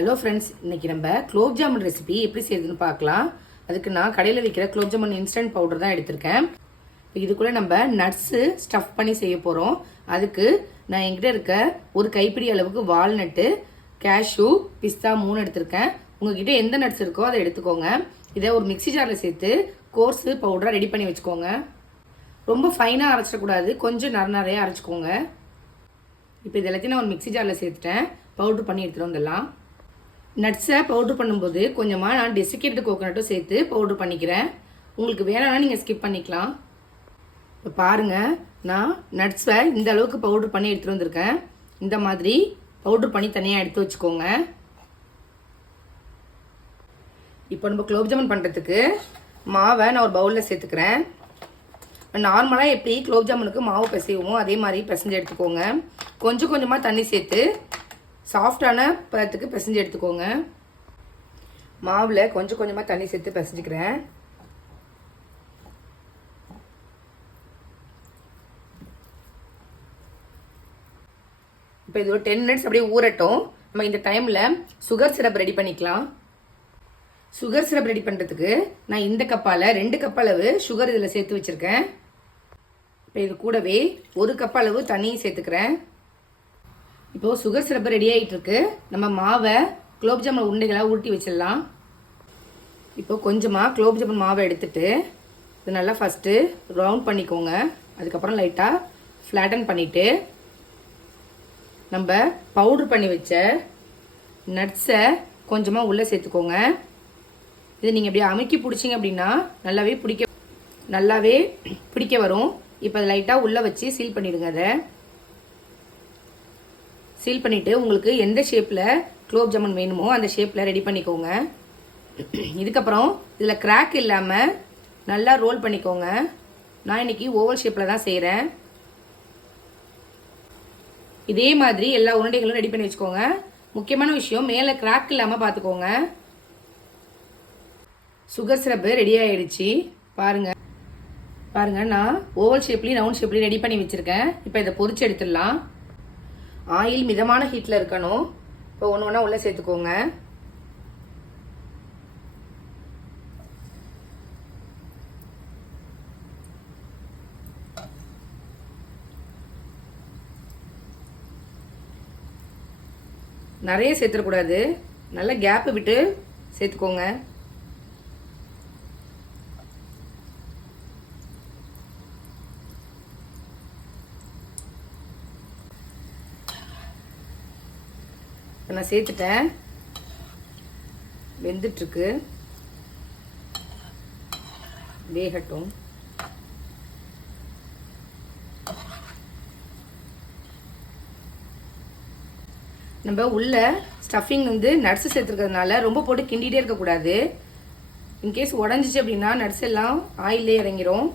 Hello friends, இன்னைக்கு நம்ம gulab jamun recipe எப்படி செய்யுதுன்னு பார்க்கலாம். அதுக்கு நான் கடையில் விற்கிற குலோப் ஜாமுன் இன்ஸ்டன்ட் பவுடர் தான் எடுத்திருக்கேன். இப்போ இதுக்குள்ளே நம்ம நட்ஸு ஸ்டஃப் பண்ணி செய்ய போகிறோம். அதுக்கு நான் என்கிட்ட இருக்க ஒரு கைப்பிடி அளவுக்கு வால்நட்டு, கேஷ்யூ, பிஸ்தா 3 எடுத்திருக்கேன். உங்ககிட்ட எந்த நட்ஸ் இருக்கோ அதை எடுத்துக்கோங்க. இதை ஒரு மிக்சி ஜாரில் சேர்த்து கோர்ஸு பவுடராக ரெடி பண்ணி வச்சுக்கோங்க. ரொம்ப ஃபைனாக அரைச்சிடக்கூடாது, கொஞ்சம் நிறைய அரைச்சிக்கோங்க. இப்போ இது எல்லாத்தையும் நான் ஒரு மிக்சி ஜாரில் சேர்த்துட்டேன். பவுட்ரு பண்ணி எடுத்துகிட்டு வந்துடலாம். நட்ஸை பவுட்ரு பண்ணும்போது கொஞ்சமாக நான் டெசிகேட்டட் கோகோனட்டும் சேர்த்து பவுட்ரு பண்ணிக்கிறேன். உங்களுக்கு வேணும்னா நீங்கள் ஸ்கிப் பண்ணிக்கலாம். இப்போ பாருங்கள், நான் நட்ஸை இந்த அளவுக்கு பவுட்ரு பண்ணி எடுத்துகிட்டு வந்திருக்கேன். இந்த மாதிரி பவுட்ரு பண்ணி தனியாக எடுத்து வச்சுக்கோங்க. இப்போ நம்ம குலோப் ஜாமுன் பண்ணுறதுக்கு மாவை நான் ஒரு பவுலில் சேர்த்துக்கிறேன். நார்மலாக எப்படி குலோப் ஜாமுனுக்கு மாவு பிசைவோமோ அதே மாதிரி பிசைஞ்சு எடுத்துக்கோங்க. கொஞ்சம் கொஞ்சமாக தண்ணி சேர்த்து சாஃப்டான பதத்துக்கு பிசைஞ்சு எடுத்துக்கோங்க. மாவில் கொஞ்சம் கொஞ்சமாக தண்ணி சேர்த்து பிசைஞ்சுக்கிறேன். இப்போ இது ஒரு 10 மினிட்ஸ் அப்படியே ஊறட்டும். நம்ம இந்த டைமில் சுகர் சிரப் ரெடி பண்ணிக்கலாம். சுகர் சிரப் ரெடி பண்ணுறதுக்கு நான் இந்த கப்பால் 2 கப் அளவு சுகர் இதில் சேர்த்து வச்சுருக்கேன். இப்போ இது கூடவே 1 கப் அளவு தண்ணி சேர்த்துக்கிறேன். இப்போது சுகர் சிரப் ரெடி ஆகிட்டு இருக்கு. நம்ம மாவை குலோப் ஜாமுன் உருண்டைகளாக ஊட்டி வச்சிடலாம். இப்போது கொஞ்சமாக குலோப் ஜாமுன் மாவை எடுத்துட்டு இது நல்லா ஃபஸ்ட்டு ரவுண்ட் பண்ணிக்கோங்க. அதுக்கப்புறம் லைட்டாக ஃப்ளாட்டன் பண்ணிவிட்டு நம்ம பவுட்ரு பண்ணி வச்ச நட்ஸை கொஞ்சமாக உள்ளே சேர்த்துக்கோங்க. இது நீங்கள் அப்படியே அமுக்கி பிடிச்சிங்க அப்படின்னா நல்லாவே பிடிக்க வரும். இப்போ அதை லைட்டாக உள்ளே வச்சு சீல் பண்ணிவிடுங்க. அதை சீல் பண்ணிவிட்டு உங்களுக்கு எந்த ஷேப்பில் குலோப் ஜாமுன் வேணுமோ அந்த ஷேப்பில் ரெடி பண்ணிக்கோங்க. இதுக்கப்புறம் இதில் கிராக் இல்லாமல் நல்லா ரோல் பண்ணிக்கோங்க. நான் இன்றைக்கி ஓவல் ஷேப்பில் தான் செய்கிறேன். இதே மாதிரி எல்லா உருண்டைகளும் ரெடி பண்ணி வச்சுக்கோங்க. முக்கியமான விஷயம், மேலே கிராக் இல்லாமல் பார்த்துக்கோங்க. சுகர் சிரப்பு ரெடி ஆகிடுச்சு. பாருங்கள், நான் ஓவல் ஷேப்லேயும் ரவுண்ட் ஷேப்லேயும் ரெடி பண்ணி வச்சுருக்கேன். இப்போ இதை பொரிச்சு எடுத்துடலாம். ஆயில் மிதமான ஹீட்டில் இருக்கணும். இப்போ ஒன்று ஒன்றா உள்ளே சேர்த்துக்கோங்க. நிறைய சேர்த்துடக்கூடாது, நல்ல கேப்பு விட்டு சேர்த்துக்கோங்க. நான் சேர்த்துட்டேன், வெந்துட்டுருக்கு, வேகட்டும். நம்ம உள்ள ஸ்டஃபிங் நட்ஸ் சேர்த்துருக்கிறதுனால ரொம்ப போட்டு கிண்டிகிட்டே இருக்கக்கூடாது. இன்கேஸ் உடஞ்சிச்சு அப்படின்னா நட்ஸ் எல்லாம் ஆயிலே இறங்கிரும்.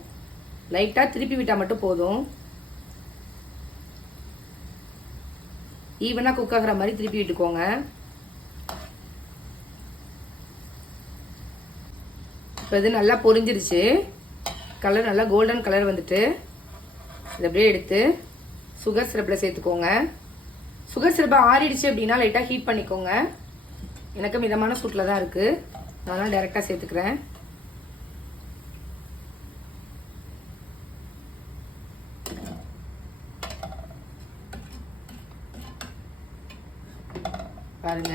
லைட்டாக திருப்பி விட்டால் மட்டும் போதும். ஈவனாக குக் ஆகிற மாதிரி திருப்பி விட்டுக்கோங்க. இப்போ இது நல்லா பொரிஞ்சிருச்சு. கலர் நல்லா கோல்டன் கலர் வந்துட்டு இதை அப்படியே எடுத்து சுகர் சிரப்பில் சேர்த்துக்கோங்க. சுகர் சிரப்பை ஆறிடுச்சு அப்படின்னா லைட்டாக ஹீட் பண்ணிக்கோங்க. எனக்கு மிதமான சூட்டில் தான் இருக்குது, நான் டைரெக்டாக சேர்த்துக்கிறேன். பாருங்க,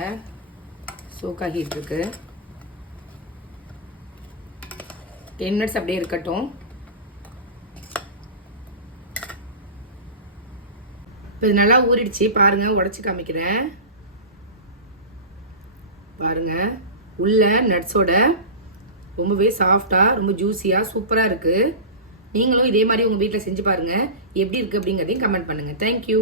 சோக்காகிட்டு இருக்கு. 10 மினிட்ஸ் அப்படியே இருக்கட்டும். இப்போ இது நல்லா ஊறிடுச்சு. பாருங்க, உடச்சி காமிக்கிறேன். பாருங்க, உள்ள நட்ஸோட ரொம்பவே சாஃப்டாக, ரொம்ப ஜூஸியாக, சூப்பராக இருக்குது. நீங்களும் இதே மாதிரி உங்கள் வீட்டில் செஞ்சு பாருங்கள். எப்படி இருக்குது அப்படிங்கிறதையும் கமெண்ட் பண்ணுங்கள். தேங்க்யூ.